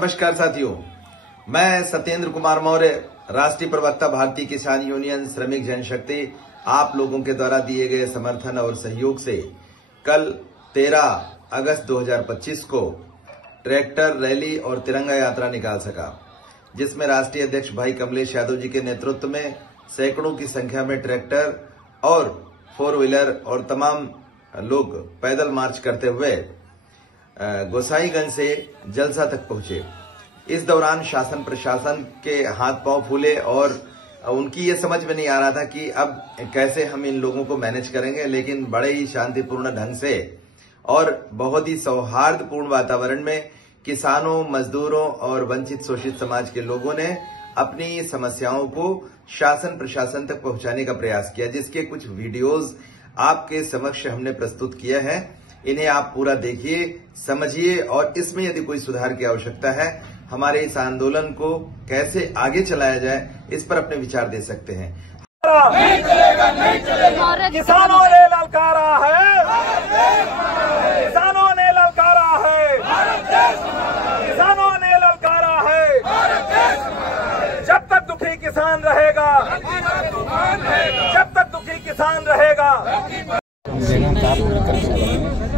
नमस्कार साथियों, मैं सत्येंद्र कुमार मौर्य, राष्ट्रीय प्रवक्ता भारतीय किसान यूनियन श्रमिक जनशक्ति, आप लोगों के द्वारा दिए गए समर्थन और सहयोग से कल 13 अगस्त 2025 को ट्रैक्टर रैली और तिरंगा यात्रा निकाल सका, जिसमें राष्ट्रीय अध्यक्ष भाई कमलेश यादव जी के नेतृत्व में सैकड़ों की संख्या में ट्रैक्टर और 4 व्हीलर और तमाम लोग पैदल मार्च करते हुए गोसाईगंज से जलसा तक पहुंचे। इस दौरान शासन प्रशासन के हाथ पांव फूले और उनकी ये समझ में नहीं आ रहा था कि अब कैसे हम इन लोगों को मैनेज करेंगे, लेकिन बड़े ही शांतिपूर्ण ढंग से और बहुत ही सौहार्दपूर्ण वातावरण में किसानों, मजदूरों और वंचित शोषित समाज के लोगों ने अपनी समस्याओं को शासन प्रशासन तक पहुंचाने का प्रयास किया, जिसके कुछ वीडियोज आपके समक्ष हमने प्रस्तुत किए हैं। इन्हें आप पूरा देखिए, समझिए और इसमें यदि कोई सुधार की आवश्यकता है, हमारे इस आंदोलन को कैसे आगे चलाया जाए, इस पर अपने विचार दे सकते हैं। नहीं चलेगा, नहीं चलेगा। किसानों ने ललकारा है, किसानों ने ललकारा है, किसानों ने ललकारा है। जब तक दुखी किसान रहेगा, जब तक दुखी किसान रहेगा।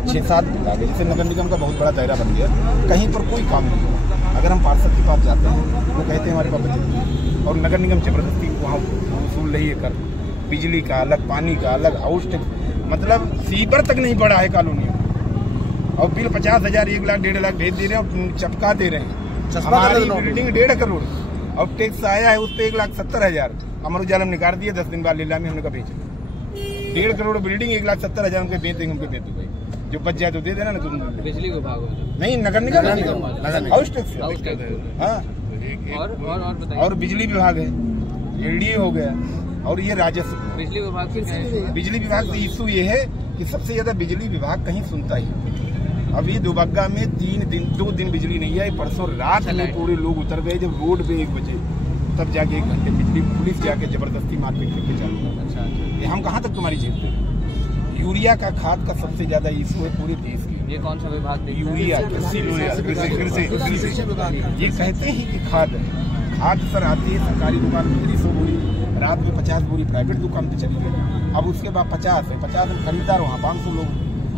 6-7 विभाग है, जिससे नगर निगम का बहुत बड़ा दायरा बन गया। कहीं पर कोई काम नहीं है। अगर हम पार्षद के पास जाते हैं, वो कहते हैं हमारे पास बजट, और नगर निगम जबरदस्ती वहाँ वसूल रही है कर। बिजली का अलग, पानी का अलग, हाउस टैक्स, मतलब सीवर तक नहीं बढ़ा है कॉलोनी में। और बिल 50,000, 1 लाख, 1.5 लाख भेज दे रहे हैं और चपका दे रहे हैं। हमारी बिल्डिंग 1.5 करोड़ और टैक्स आया है, उस पर 1,70,000 अमर उजाला में निकाल दिया। 10 दिन बाद लीला में हमने कहा भेज 1.5 करोड़ बिल्डिंग 1,70,000 उनके बेच देंगे, उनके बेच दो भाई, जो बच जाए तो दे देना ना। तुम बिजली विभाग नहीं, नगर निगम हाउस टैक्स। हाँ, और बिजली विभाग है, एलडीए हो गया, और ये राजस्व। बिजली विभाग का इशू ये है कि सबसे ज्यादा बिजली विभाग कहीं सुनता ही। अभी दुबग्गा में 2 दिन बिजली नहीं आई। परसों रात में पूरे लोग उतर गए, जब रोड पे 1 बजे, तब जाके 1 घंटे बिजली, पुलिस जाके जबरदस्ती मारपीट करके चालू। अच्छा, हम कहाँ तक तुम्हारी जेब में। यूरिया का खाद का सबसे ज्यादा इशू है पूरे देश की। ये कौन सा विभाग? यूरिया, ये कहते हैं कि खाद है। खाद सर आती है सरकारी दुकान में 300 बोरी, रात में 50 बोरी प्राइवेट दुकान पे चली गई। अब उसके बाद 50 है, 50 में खरीदार वहाँ 500 लोग,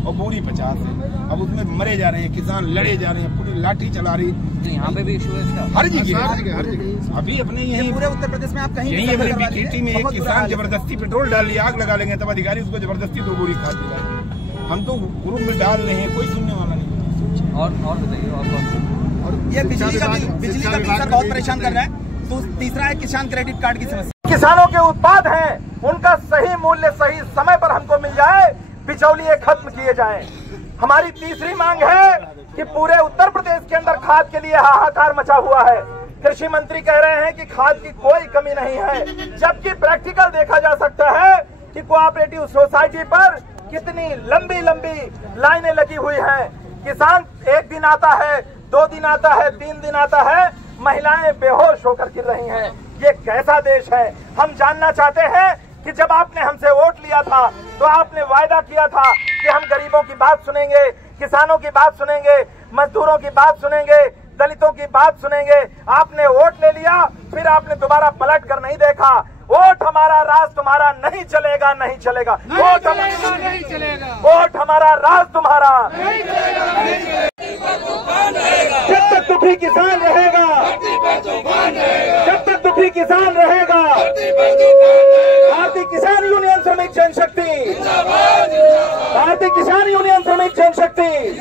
और बोरी 50 है। अब उसमें मरे जा रहे हैं किसान, लड़े जा रहे हैं, पूरी लाठी चला रही। यहाँ पे भी इशू है इसका, हर जगह। अभी अपने यही पूरे उत्तर प्रदेश में आप कहीं यही अपने बीकेटी में एक किसान जबरदस्ती पेट्रोल डाल लिया, आग लगा लेंगे, तब अधिकारी उसको जबरदस्ती 2 बोरी खाद दिला। हम तो ग्रुप में डाल रहे हैं, कोई सुनने वाला नहीं। और बताइए, और कौन? और ये बिजली का बिल सर बहुत परेशान कर रहा है। तो तीसरा है किसान क्रेडिट कार्ड की समस्या। किसानों के उत्पाद हैं, उनका सही मूल्य सही समय पर हमको मिल जाए, बिचौलिए खत्म किए जाएं। हमारी तीसरी मांग है कि पूरे उत्तर प्रदेश के अंदर खाद के लिए हाहाकार मचा हुआ है। कृषि मंत्री कह रहे हैं कि खाद की कोई कमी नहीं है, जबकि प्रैक्टिकल देखा जा सकता है कि कोऑपरेटिव सोसाइटी पर कितनी लंबी लंबी लाइनें लगी हुई हैं। किसान 1 दिन आता है, 2 दिन आता है, 3 दिन आता है, महिलाएं बेहोश होकर गिर रही हैं। ये कैसा देश है? हम जानना चाहते हैं कि जब आपने हमसे वोट लिया था तो आपने वायदा किया था कि हम गरीबों की बात सुनेंगे, किसानों की बात सुनेंगे, मजदूरों की बात सुनेंगे, दलितों की बात सुनेंगे। आपने वोट ले लिया, फिर आपने दोबारा पलट कर नहीं देखा। वोट हमारा, राज तुम्हारा, नहीं चलेगा, नहीं चलेगा। वोट नहीं चलेगा, वोट हमारा, राज तुम्हारा नहीं चलेगा। जब तक दुखी किसान रहेगा, जब तक दुखी किसान रहेगा, भारतीय किसान यूनियन श्रमिक जनशक्ति, भारतीय किसान यूनियन श्रमिक जनशक्ति,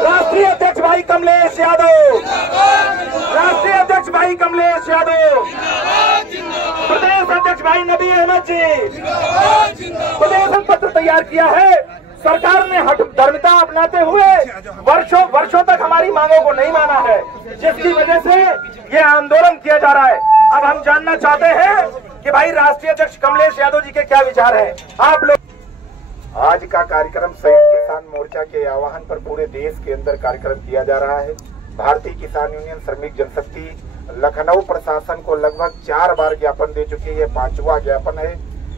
राष्ट्रीय अध्यक्ष भाई कमलेश यादव, राष्ट्रीय अध्यक्ष भाई कमलेश यादव, प्रदेश अध्यक्ष भाई नबी अहमद जी, प्रदेश पत्र तैयार किया है। सरकार ने हठधर्मिता अपनाते हुए वर्षों तक हमारी मांगों को नहीं माना है, जिसकी वजह से ये आंदोलन किया जा रहा है। अब हम जानना चाहते हैं कि भाई राष्ट्रीय अध्यक्ष कमलेश यादव जी के क्या विचार हैं। आप लोग आज का कार्यक्रम संयुक्त किसान मोर्चा के आह्वान पर पूरे देश के अंदर कार्यक्रम किया जा रहा है। भारतीय किसान यूनियन श्रमिक जनशक्ति लखनऊ प्रशासन को लगभग 4 बार ज्ञापन दे चुकी है, 5वां ज्ञापन है।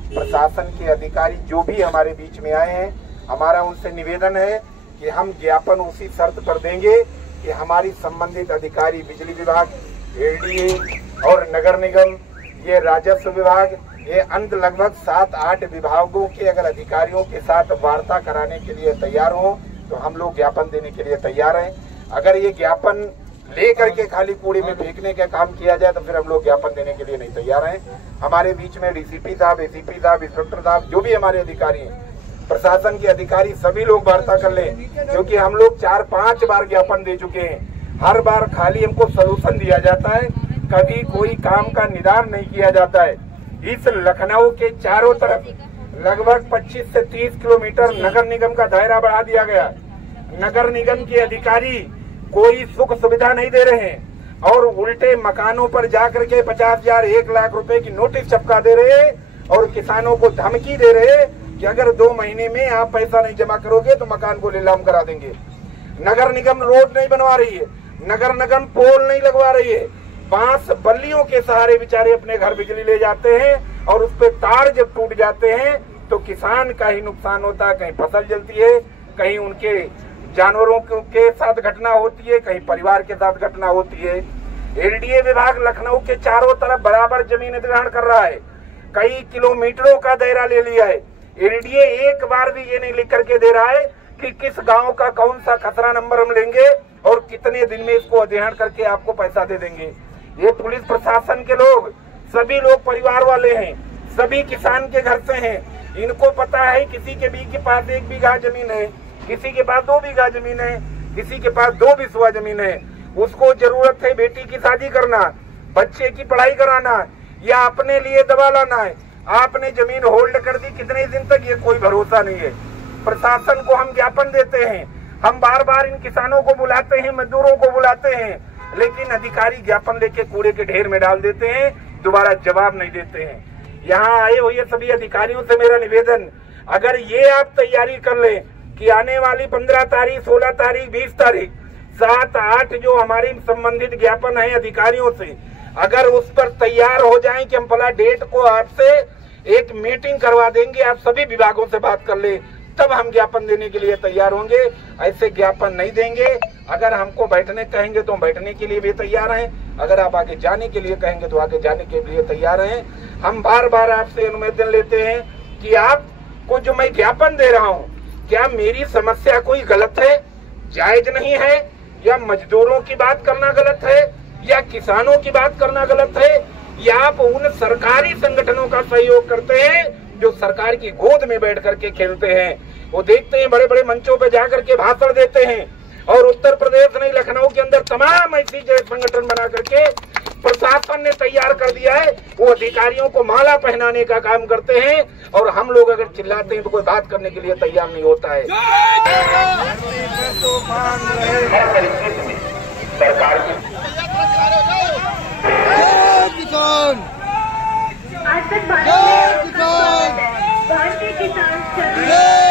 प्रशासन के अधिकारी जो भी हमारे बीच में आए हैं, हमारा उनसे निवेदन है कि हम ज्ञापन उसी शर्त पर देंगे कि हमारी संबंधित अधिकारी बिजली विभाग, एलडीए और नगर निगम, ये राजस्व विभाग, ये अंत लगभग 7-8 विभागों के अगर अधिकारियों के साथ वार्ता कराने के लिए तैयार हो तो हम लोग ज्ञापन देने के लिए तैयार हैं। अगर ये ज्ञापन लेकर के खाली कूड़े में फेंकने का काम किया जाए तो फिर हम लोग ज्ञापन देने के लिए नहीं तैयार हैं। हमारे बीच में डीसीपी साहब, एसीपी साहब, इंस्पेक्टर साहब, जो भी हमारे अधिकारी हैं, प्रशासन के अधिकारी, सभी लोग वार्ता कर लें, क्योंकि हम लोग 4-5 बार ज्ञापन दे चुके हैं। हर बार खाली हमको सलूशन दिया जाता है, कभी कोई काम का निदान नहीं किया जाता है। इस लखनऊ के चारों तरफ लगभग 25 से 30 किलोमीटर नगर निगम का दायरा बढ़ा दिया गया। नगर निगम के अधिकारी कोई सुख सुविधा नहीं दे रहे हैं और उल्टे मकानों पर जाकर के 50,000, 1 लाख रुपए की नोटिस चिपका दे रहे हैं और किसानों को धमकी दे रहे हैं कि अगर 2 महीने में आप पैसा नहीं जमा करोगे तो मकान को नीलाम करा देंगे। नगर निगम रोड नहीं बनवा रही है, नगर निगम पोल नहीं लगवा रही है, बांस बल्लियों के सहारे बेचारे अपने घर बिजली ले जाते हैं और उस पे तार जब टूट जाते हैं तो किसान का ही नुकसान होता है। कहीं फसल जलती है, कहीं उनके जानवरों के साथ घटना होती है, कहीं परिवार के साथ घटना होती है। एलडीए विभाग लखनऊ के चारों तरफ बराबर जमीन अधिग्रहण कर रहा है, कई किलोमीटरों का दायरा ले लिया है। एलडीए एक बार भी ये नहीं लिख करके दे रहा है कि किस गांव का कौन सा खतरा नंबर हम लेंगे और कितने दिन में इसको अधिग्रहण करके आपको पैसा दे देंगे। ये पुलिस प्रशासन के लोग, सभी लोग परिवार वाले हैं, सभी किसान के घर से हैं। इनको पता है किसी के पास 1 बीघा जमीन है, किसी के पास 2 बीघा जमीन है, किसी के पास 2 बिस्वा जमीन है। उसको जरूरत है बेटी की शादी करना, बच्चे की पढ़ाई कराना या अपने लिए दवा लाना है। आपने जमीन होल्ड कर दी कितने दिन तक, ये कोई भरोसा नहीं है। प्रशासन को हम ज्ञापन देते हैं, हम बार बार इन किसानों को बुलाते हैं, मजदूरों को बुलाते हैं, लेकिन अधिकारी ज्ञापन लेके कूड़े के ढेर में डाल देते हैं, दोबारा जवाब नहीं देते हैं। यहाँ आए हुए सभी अधिकारियों से मेरा निवेदन, अगर ये आप तैयारी कर लें कि आने वाली 15 तारीख, 16 तारीख, 20 तारीख, 7-8 जो हमारी संबंधित ज्ञापन है अधिकारियों से, अगर उस पर तैयार हो जाएं कि हम फला डेट को आपसे एक मीटिंग करवा देंगे, आप सभी विभागों से बात कर ले, तब हम ज्ञापन देने के लिए तैयार होंगे। ऐसे ज्ञापन नहीं देंगे। अगर हमको बैठने कहेंगे तो हम बैठने के लिए भी तैयार हैं, अगर आप आगे जाने के लिए कहेंगे तो आगे जाने के लिए तैयार हैं। हम बार बार आपसे अनुमोदन लेते हैं कि आपको जो मैं ज्ञापन दे रहा हूँ, क्या मेरी समस्या कोई गलत है, जायज नहीं है, या मजदूरों की बात करना गलत है, या किसानों की बात करना गलत है, या आप उन सरकारी संगठनों का सहयोग करते हैं जो सरकार की गोद में बैठ करके खेलते हैं। वो देखते हैं बड़े बड़े मंचों पे जाकर के भाषण देते हैं, और उत्तर प्रदेश नहीं लखनऊ के अंदर तमाम ऐसी संगठन बना करके प्रशासन ने तैयार कर दिया है। वो अधिकारियों को माला पहनाने का काम करते हैं और हम लोग अगर चिल्लाते हैं तो कोई बात करने के लिए तैयार नहीं होता है। सरकार की आज तक भारतीय किसान देशवासियों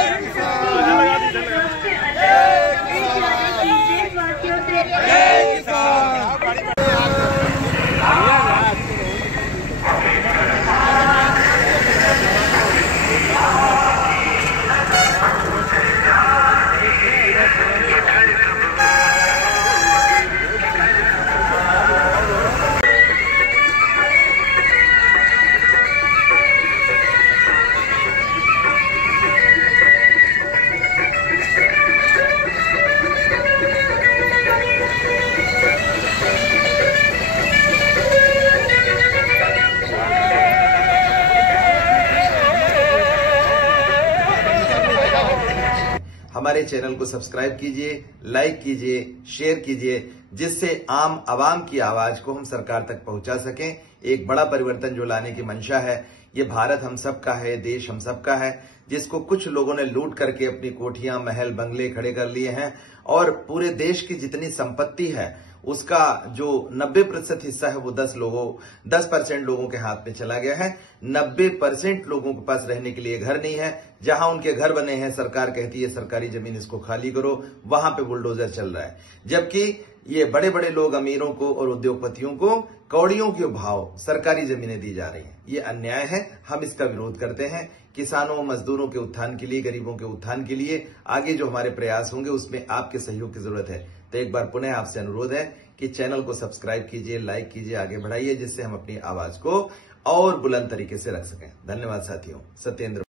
हमारे चैनल को सब्सक्राइब कीजिए, लाइक कीजिए, शेयर कीजिए, जिससे आम आवाम की आवाज को हम सरकार तक पहुंचा सकें। एक बड़ा परिवर्तन जो लाने की मंशा है, ये भारत हम सबका है, देश हम सबका है, जिसको कुछ लोगों ने लूट करके अपनी कोठियां, महल, बंगले खड़े कर लिए हैं और पूरे देश की जितनी संपत्ति है उसका जो 90% हिस्सा है वो 10% लोगों के हाथ में चला गया है। 90% लोगों के पास रहने के लिए घर नहीं है। जहां उनके घर बने हैं, सरकार कहती है सरकारी जमीन इसको खाली करो, वहां पे बुलडोजर चल रहा है। जबकि ये बड़े बड़े लोग अमीरों को और उद्योगपतियों को कौड़ियों के भाव सरकारी जमीनें दी जा रही हैं। ये अन्याय है, हम इसका विरोध करते हैं। किसानों, मजदूरों के उत्थान के लिए, गरीबों के उत्थान के लिए आगे जो हमारे प्रयास होंगे उसमें आपके सहयोग की जरूरत है। तो एक बार पुनः आपसे अनुरोध है कि चैनल को सब्सक्राइब कीजिए, लाइक कीजिए, आगे बढ़ाइए, जिससे हम अपनी आवाज को और बुलंद तरीके से रख सकें। धन्यवाद साथियों। सत्येंद्र।